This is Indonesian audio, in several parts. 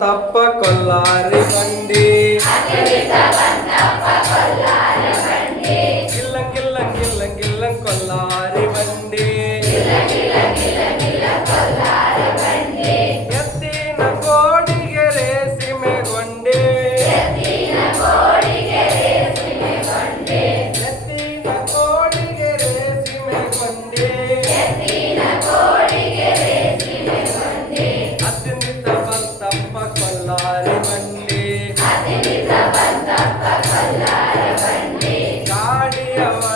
Tapa kolari kandi Ayo bisa bantapa Yeah,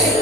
Thank you.